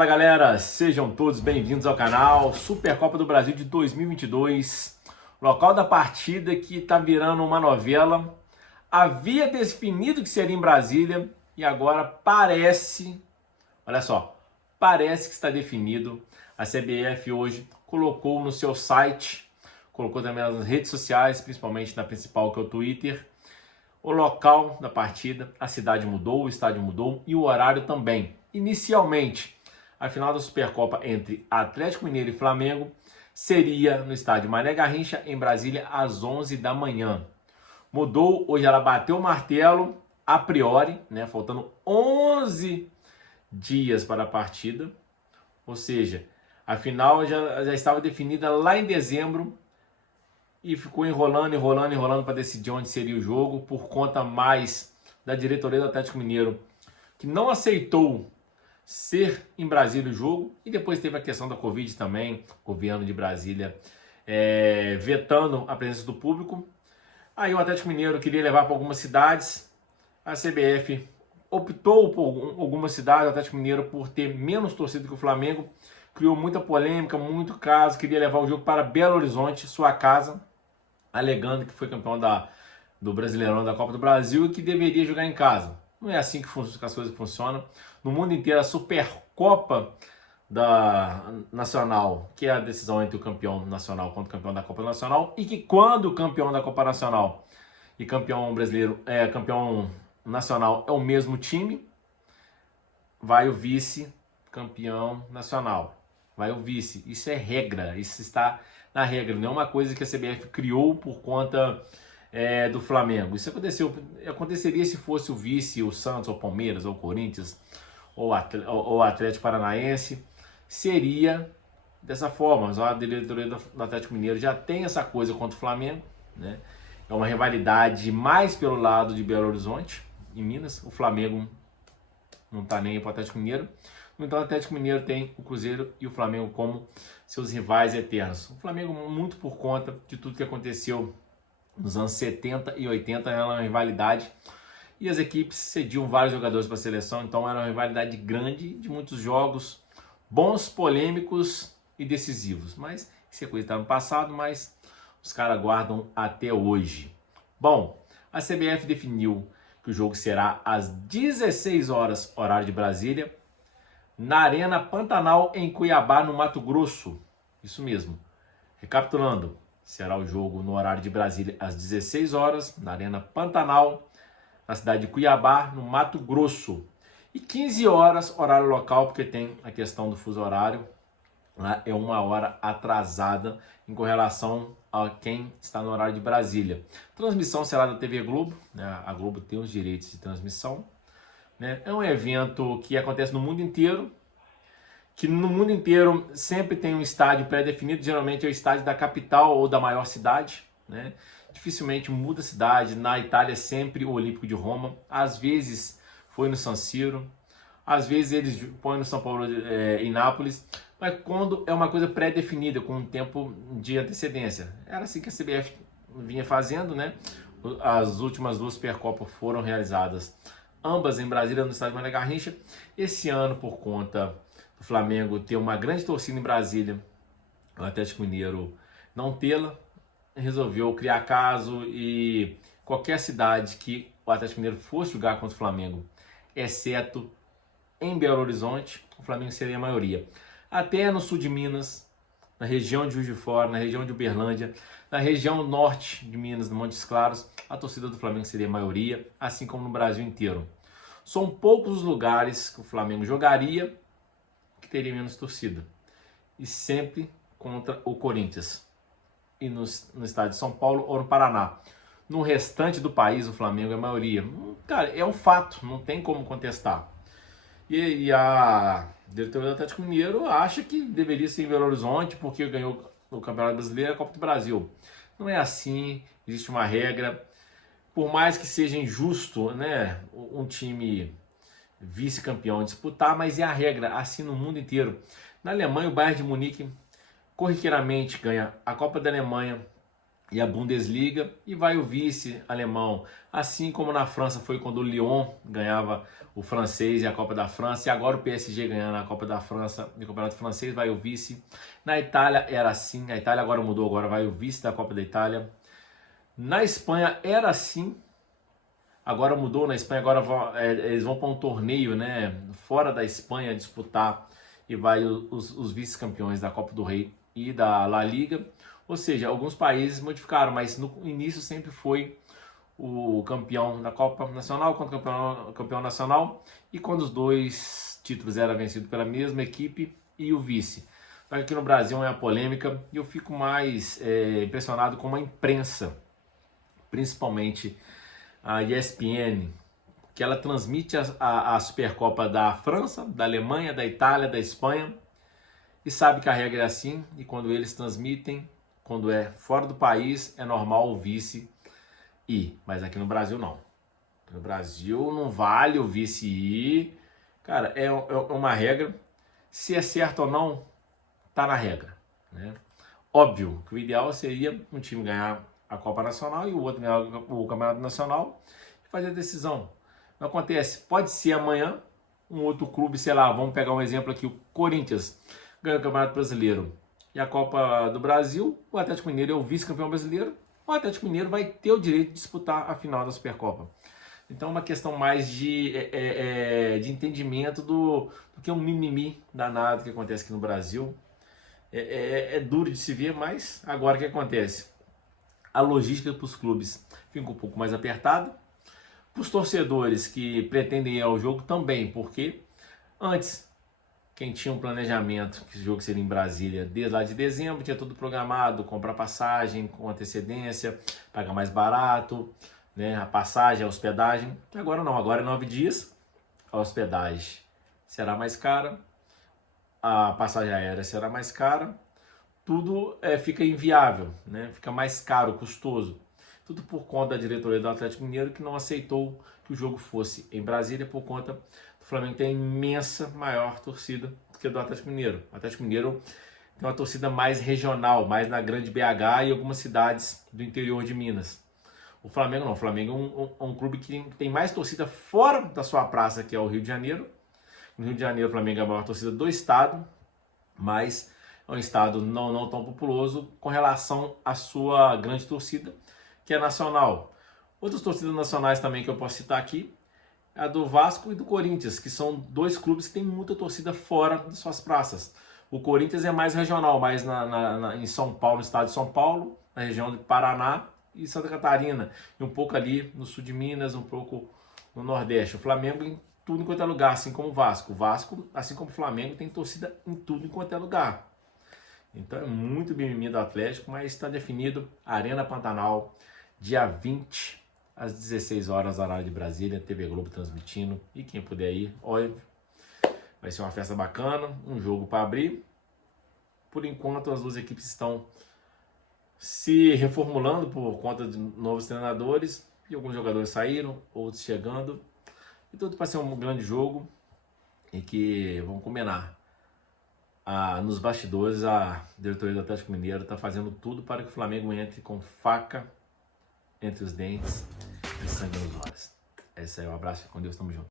Fala galera, sejam todos bem-vindos ao canal Supercopa do Brasil de 2022. Local da partida que está virando uma novela. Havia definido que seria em Brasília e agora parece, olha só, parece que está definido. A CBF hoje colocou no seu site, colocou também nas redes sociais, principalmente na principal que é o Twitter, o local da partida, a cidade mudou, o estádio mudou e o horário também. Inicialmente, a final da Supercopa entre Atlético Mineiro e Flamengo seria no estádio Mané Garrincha, em Brasília, às 11 da manhã. Mudou, hoje ela bateu o martelo, a priori, né, faltando 11 dias para a partida. Ou seja, a final já estava definida lá em dezembro e ficou enrolando para decidir onde seria o jogo, por conta mais da diretoria do Atlético Mineiro, que não aceitou ser em Brasília o jogo, e depois teve a questão da Covid também, o governo de Brasília vetando a presença do público. Aí o Atlético Mineiro queria levar para algumas cidades, a CBF optou por algumas cidades, o Atlético Mineiro por ter menos torcida que o Flamengo, criou muita polêmica, muito caso, queria levar o jogo para Belo Horizonte, sua casa, alegando que foi campeão do Brasileirão da Copa do Brasil e que deveria jogar em casa. Não é assim que as coisas funcionam. No mundo inteiro, a Supercopa Nacional, que é a decisão entre o campeão nacional contra o campeão da Copa Nacional, e que quando o campeão da Copa Nacional e campeão brasileiro, campeão nacional é o mesmo time, vai o vice-campeão nacional. Vai o vice. Isso é regra, isso está na regra. Não é uma coisa que a CBF criou por conta do Flamengo. Isso aconteceria se fosse o vice, o Santos, ou Palmeiras, ou Corinthians, ou Atlético Paranaense. Seria dessa forma. Mas a diretoria do Atlético Mineiro já tem essa coisa contra o Flamengo, né? É uma rivalidade mais pelo lado de Belo Horizonte, em Minas. O Flamengo não está nem aí para o Atlético Mineiro. Então o Atlético Mineiro tem o Cruzeiro e o Flamengo como seus rivais eternos. O Flamengo muito por conta de tudo que aconteceu nos anos 70 e 80, era uma rivalidade. E as equipes cediam vários jogadores para a seleção, então era uma rivalidade grande, de muitos jogos bons, polêmicos e decisivos. Mas isso é coisa que está no passado, mas os caras guardam até hoje. Bom, a CBF definiu que o jogo será às 16 horas, horário de Brasília, na Arena Pantanal, em Cuiabá, no Mato Grosso. Isso mesmo. Recapitulando, será o jogo no horário de Brasília às 16 horas, na Arena Pantanal, na cidade de Cuiabá, no Mato Grosso. E 15 horas, horário local, porque tem a questão do fuso horário. Lá é uma hora atrasada em correlação a quem está no horário de Brasília. Transmissão será da TV Globo, né? A Globo tem os direitos de transmissão, né? É um evento que acontece no mundo inteiro, que no mundo inteiro sempre tem um estádio pré-definido, geralmente é o estádio da capital ou da maior cidade, né? Dificilmente muda a cidade. Na Itália sempre o Olímpico de Roma, às vezes foi no San Siro, às vezes eles põem no São Paulo, em Nápoles, mas quando é uma coisa pré-definida, com um tempo de antecedência. Era assim que a CBF vinha fazendo, né? As últimas duas Supercopas foram realizadas ambas em Brasília, no estádio Mané Garrincha. Esse ano, por conta do Flamengo ter uma grande torcida em Brasília, o Atlético Mineiro não tê-la, resolveu criar caso e qualquer cidade que o Atlético Mineiro fosse jogar contra o Flamengo, exceto em Belo Horizonte, o Flamengo seria a maioria. Até no sul de Minas, na região de Juiz de Fora, na região de Uberlândia, na região norte de Minas, no Montes Claros, a torcida do Flamengo seria a maioria, assim como no Brasil inteiro. São poucos os lugares que o Flamengo jogaria que teria menos torcida. E sempre contra o Corinthians. E no estado de São Paulo ou no Paraná. No restante do país, o Flamengo é a maioria. Cara, é um fato, não tem como contestar. E a diretoria do Atlético Mineiro acha que deveria ser em Belo Horizonte porque ganhou o Campeonato Brasileiro e a Copa do Brasil. Não é assim, existe uma regra. Por mais que seja injusto, né, um time vice-campeão disputar, mas é a regra, assim no mundo inteiro. Na Alemanha, o Bayern de Munique corriqueiramente ganha a Copa da Alemanha, e a Bundesliga, e vai o vice alemão, assim como na França foi quando o Lyon ganhava o francês e a Copa da França, e agora o PSG ganhando a Copa da França e o Campeonato Francês, vai o vice. Na Itália era assim, a Itália agora mudou, agora vai o vice da Copa da Itália. Na Espanha era assim, agora mudou. Na Espanha agora eles vão para um torneio, né, fora da Espanha disputar, e vai os vice-campeões da Copa do Rei e da La Liga. Ou seja, alguns países modificaram, mas no início sempre foi o campeão da Copa Nacional contra o campeão nacional, e quando os dois títulos eram vencidos pela mesma equipe, e o vice. Só que aqui no Brasil é uma polêmica, e eu fico mais impressionado com a imprensa, principalmente a ESPN, que ela transmite a Supercopa da França, da Alemanha, da Itália, da Espanha, e sabe que a regra é assim, e quando eles transmitem, quando é fora do país, é normal o vice ir, mas aqui no Brasil não. No Brasil não vale o vice ir. Cara, é uma regra. Se é certo ou não, tá na regra, né? Óbvio que o ideal seria um time ganhar a Copa Nacional e o outro ganhar o Campeonato Nacional e fazer a decisão. Não acontece. Pode ser amanhã um outro clube, sei lá, vamos pegar um exemplo aqui, o Corinthians ganha o Campeonato Brasileiro e a Copa do Brasil, o Atlético Mineiro é o vice-campeão brasileiro, o Atlético Mineiro vai ter o direito de disputar a final da Supercopa. Então é uma questão mais de entendimento do que é um mimimi danado que acontece aqui no Brasil. É duro de se ver, mas agora o que acontece? A logística para os clubes fica um pouco mais apertada, para os torcedores que pretendem ir ao jogo também, porque antes quem tinha um planejamento que o jogo seria em Brasília desde lá de dezembro, tinha tudo programado, comprar passagem com antecedência, pagar mais barato, né? A passagem, a hospedagem. Agora não, agora é 9 dias, a hospedagem será mais cara, a passagem aérea será mais cara, tudo fica inviável, né? Fica mais caro, custoso. Tudo por conta da diretoria do Atlético Mineiro, que não aceitou que o jogo fosse em Brasília por conta do Flamengo ter imensa maior torcida do que a do Atlético Mineiro. O Atlético Mineiro tem uma torcida mais regional, mais na grande BH e algumas cidades do interior de Minas. O Flamengo não. O Flamengo é um clube que tem mais torcida fora da sua praça, que é o Rio de Janeiro. No Rio de Janeiro, o Flamengo é a maior torcida do estado, mas é um estado não tão populoso com relação à sua grande torcida, que é nacional. Outras torcidas nacionais também que eu posso citar aqui, a do Vasco e do Corinthians, que são dois clubes que têm muita torcida fora de suas praças. O Corinthians é mais regional, mais em São Paulo, no estado de São Paulo, na região de Paraná e Santa Catarina, e um pouco ali no sul de Minas, um pouco no Nordeste. O Flamengo em tudo enquanto é lugar, assim como o Vasco. O Vasco, assim como o Flamengo, tem torcida em tudo enquanto é lugar. Então é muito mimimi do Atlético, mas está definido. Arena Pantanal, dia 20, às 16 horas, horário de Brasília, TV Globo transmitindo. E quem puder ir, olha, vai ser uma festa bacana, um jogo para abrir. Por enquanto, as duas equipes estão se reformulando por conta de novos treinadores. E alguns jogadores saíram, outros chegando. E tudo para ser um grande jogo. E que, vamos combinar, nos bastidores, a diretoria do Atlético Mineiro está fazendo tudo para que o Flamengo entre com faca entre os dentes e sangue nos olhos. Esse é o abraço, com Deus, tamo junto.